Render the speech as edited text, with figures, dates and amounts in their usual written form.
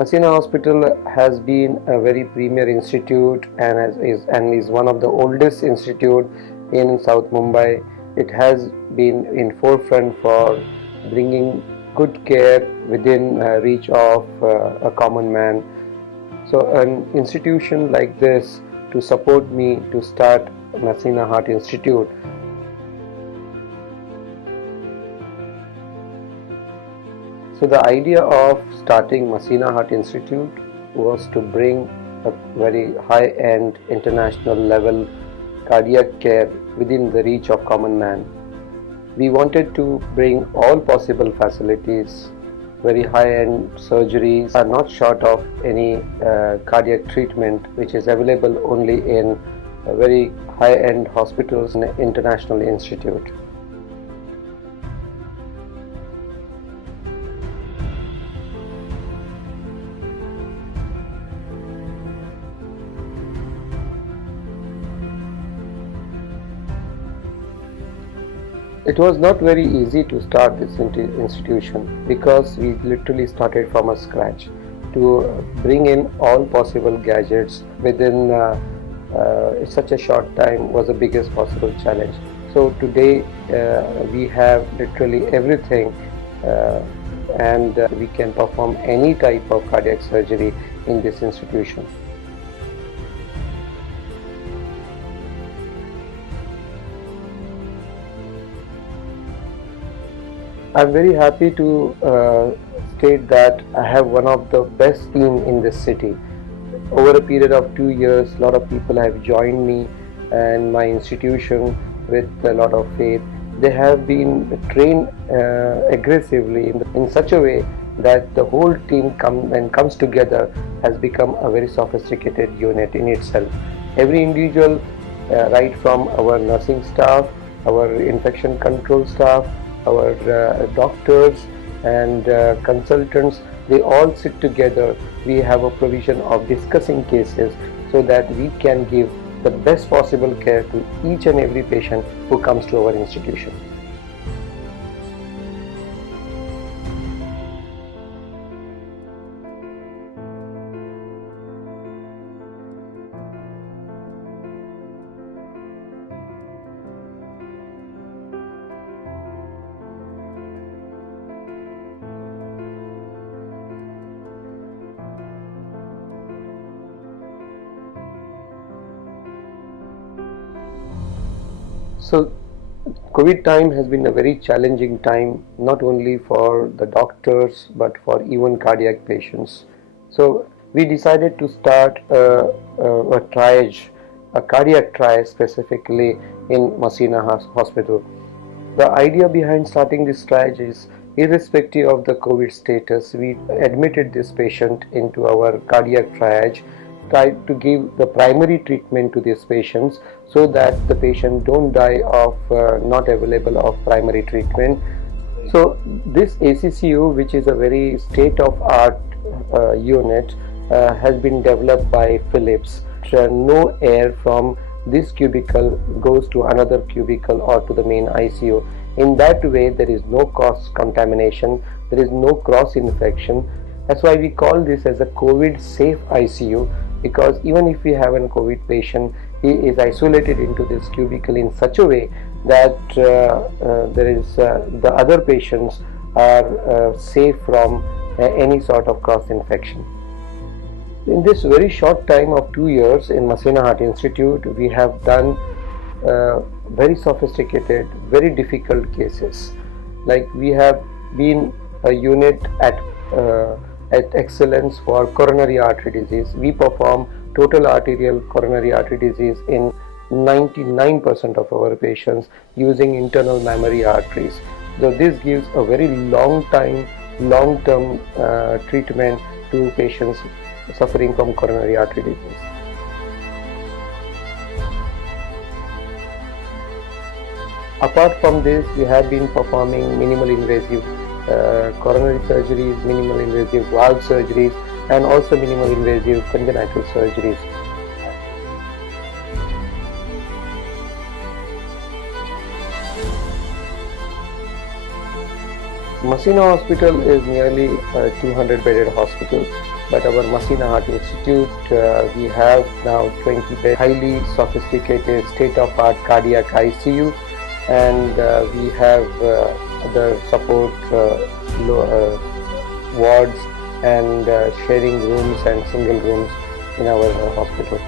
Masina Hospital has been a very premier institute and is one of the oldest institute in South Mumbai. It has been in forefront for bringing good care within reach of a common man. So an institution like this to support me to start Masina Heart Institute. So the idea of starting Masina Heart Institute was to bring a very high-end international level cardiac care within the reach of common man. We wanted to bring all possible facilities. Very high-end surgeries are not short of any cardiac treatment which is available only in very high-end hospitals and international institute. It was not very easy to start this institution because we literally started from a scratch to bring in all possible gadgets within such a short time was the biggest possible challenge. So today we have literally everything and we can perform any type of cardiac surgery in this institution. I'm very happy to state that I have one of the best team in this city. Over a period of 2 years, a lot of people have joined me and my institution with a lot of faith. They have been trained aggressively in such a way that the whole team comes together has become a very sophisticated unit in itself. Every individual, right from our nursing staff, our infection control staff, our doctors and consultants, they all sit together. We have a provision of discussing cases so that we can give the best possible care to each and every patient who comes to our institution. So COVID time has been a very challenging time, not only for the doctors but for even cardiac patients. So we decided to start a triage, a cardiac triage specifically in Masina Hospital. The idea behind starting this triage is, irrespective of the COVID status, we admitted this patient into our cardiac triage, tried to give the primary treatment to these patients so that the patient don't die of not available of primary treatment. So this ACCU, which is a very state-of-art unit, has been developed by Philips. No air from this cubicle goes to another cubicle or to the main ICU. In that way, there is no cross contamination, there is no cross infection. That's why we call this as a COVID safe ICU, because even if we have a COVID patient, he is isolated into this cubicle in such a way that the other patients are safe from any sort of cross infection. In this very short time of 2 years in Masina Heart Institute, we have done very sophisticated, very difficult cases. Like we have been a unit at excellence for coronary artery disease. We perform total arterial coronary artery disease in 99% of our patients using internal mammary arteries. So this gives a very long-term treatment to patients suffering from coronary artery disease. Apart from this, we have been performing minimal invasive coronary surgeries, minimal invasive valve surgeries, and also minimal invasive congenital surgeries. Masina Hospital is nearly a 200-bedded hospital. but our Masina Heart Institute, we have now 20 bed, highly sophisticated state-of-art cardiac ICU, and we have other support wards and sharing rooms and single rooms in our hospital.